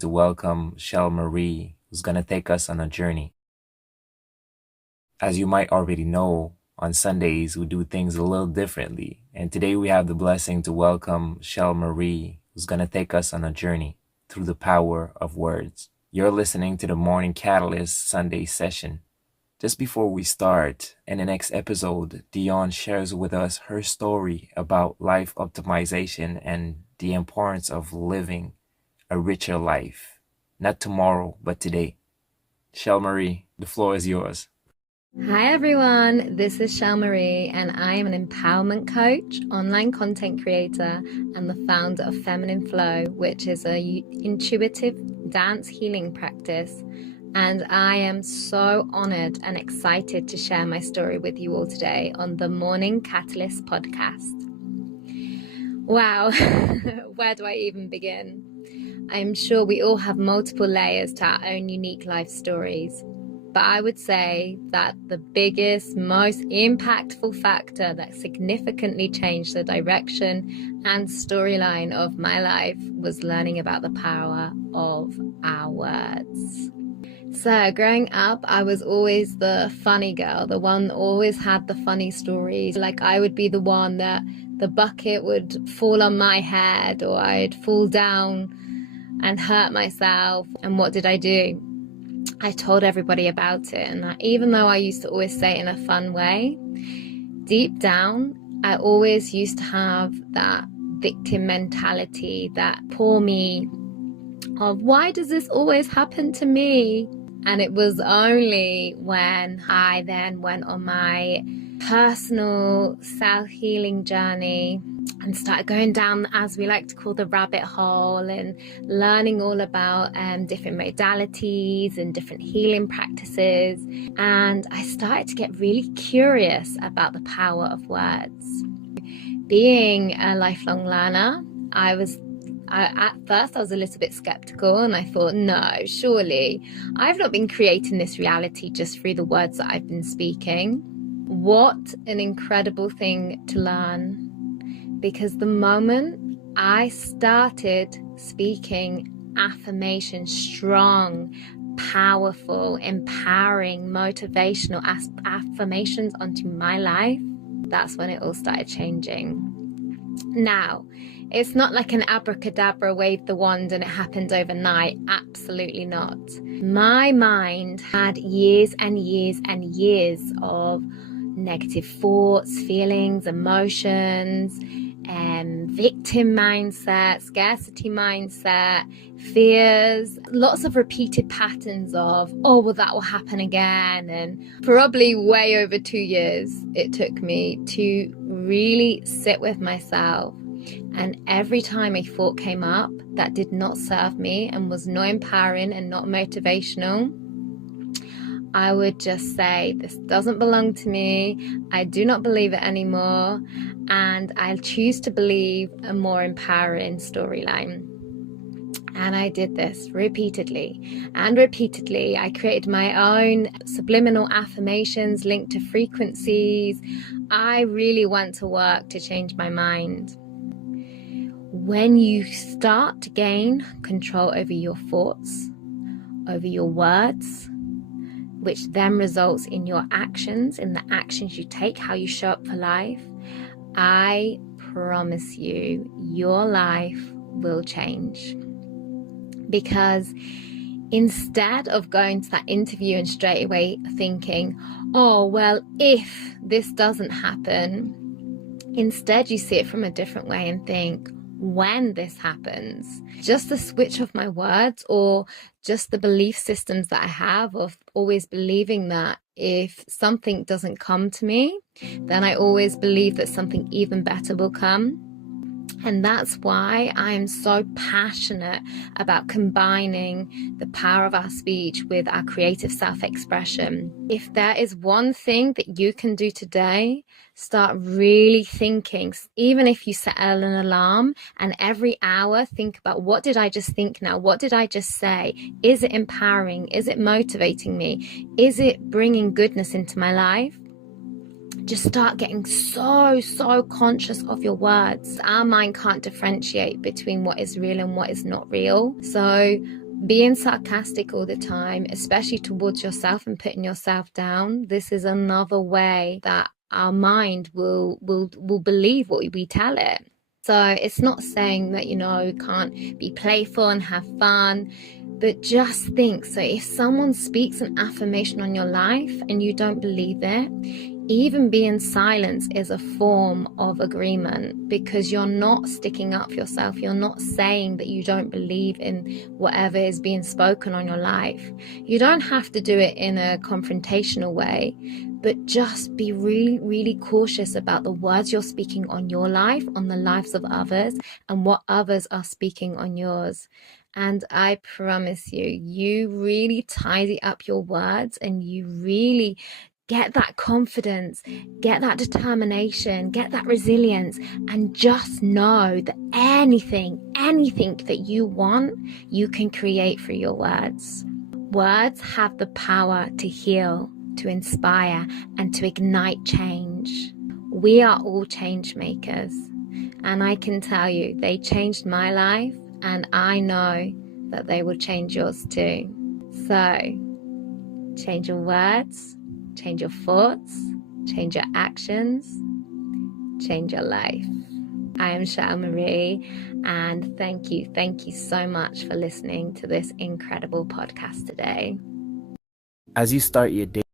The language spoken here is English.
to welcome Shell Marie, who's going to take us on a journey. As you might already know, on Sundays we do things a little differently, and today we have the blessing to welcome Shell Marie, who's going to take us on a journey through the power of words. You're listening to the Morning Catalyst Sunday session. Just before we start, in the next episode, Dion shares with us her story about life optimization and the importance of living a richer life. Not tomorrow, but today. Shell Marie, the floor is yours. Hi everyone, this is Shell Marie and I am an empowerment coach, online content creator and the founder of Feminine Flow, which is a intuitive dance healing practice. And I am so honored and excited to share my story with you all today on the Morning Catalyst podcast. Wow, where do I even begin? I'm sure we all have multiple layers to our own unique life stories. But I would say that the biggest, most impactful factor that significantly changed the direction and storyline of my life was learning about the power of our words. So growing up, I was always the funny girl, the one that always had the funny stories. Like I would be the one that the bucket would fall on my head, or I'd fall down and hurt myself. And what did I do? I told everybody about it, and even though I used to always say it in a fun way, deep down I always used to have that victim mentality, that poor me of why does this always happen to me? And it was only when I then went on my personal self-healing journey and started going down, as we like to call, the rabbit hole, and learning all about different modalities and different healing practices. And I started to get really curious about the power of words. Being a lifelong learner, at first I was a little bit skeptical, and I thought, no, surely I've not been creating this reality just through the words that I've been speaking. What an incredible thing to learn. Because the moment I started speaking affirmation, strong, powerful, empowering, motivational affirmations onto my life, that's when it all started changing. Now, it's not like an abracadabra, wave the wand and it happened overnight. Absolutely not. My mind had years and years and years of negative thoughts, feelings, emotions, victim mindset, scarcity mindset, fears, lots of repeated patterns of, oh, well, that will happen again. And probably way over 2 years, it took me to really sit with myself. And every time a thought came up that did not serve me and was not empowering and not motivational, I would just say, this doesn't belong to me. I do not believe it anymore. And I'll choose to believe a more empowering storyline. And I did this repeatedly and repeatedly. I created my own subliminal affirmations linked to frequencies. I really went to work to change my mind. When you start to gain control over your thoughts, over your words, which then results in your actions, in the actions you take, how you show up for life, I promise you, your life will change. Because instead of going to that interview and straight away thinking, oh, well, if this doesn't happen, instead you see it from a different way and think, when this happens, just the switch of my words, or just the belief systems that I have of always believing that if something doesn't come to me, then I always believe that something even better will come. And that's why I'm so passionate about combining the power of our speech with our creative self-expression. If there is one thing that you can do today, start really thinking, even if you set an alarm, and every hour think about, what did I just think now? What did I just say? Is it empowering? Is it motivating me? Is it bringing goodness into my life? Just start getting so conscious of your words. Our mind can't differentiate between what is real and what is not real. So Being sarcastic all the time, especially towards yourself and putting yourself down, this is another way that our mind will believe what we tell it. So it's not saying that, you can't be playful and have fun, but just think. So if someone speaks an affirmation on your life and you don't believe it, even being silent is a form of agreement, because you're not sticking up for yourself. You're not saying that you don't believe in whatever is being spoken on your life. You don't have to do it in a confrontational way, but just be really, really cautious about the words you're speaking on your life, on the lives of others, and what others are speaking on yours. And I promise you, you really tidy up your words and you really get that confidence, get that determination, get that resilience, and just know that anything that you want, you can create through your words. Words have the power to heal, to inspire, and to ignite change. We are all change makers, and I can tell you, they changed my life, and I know that they will change yours too. So, change your words, change your thoughts, change your actions, change your life. I am Shal Marie, and thank you so much for listening to this incredible podcast today. As you start your day,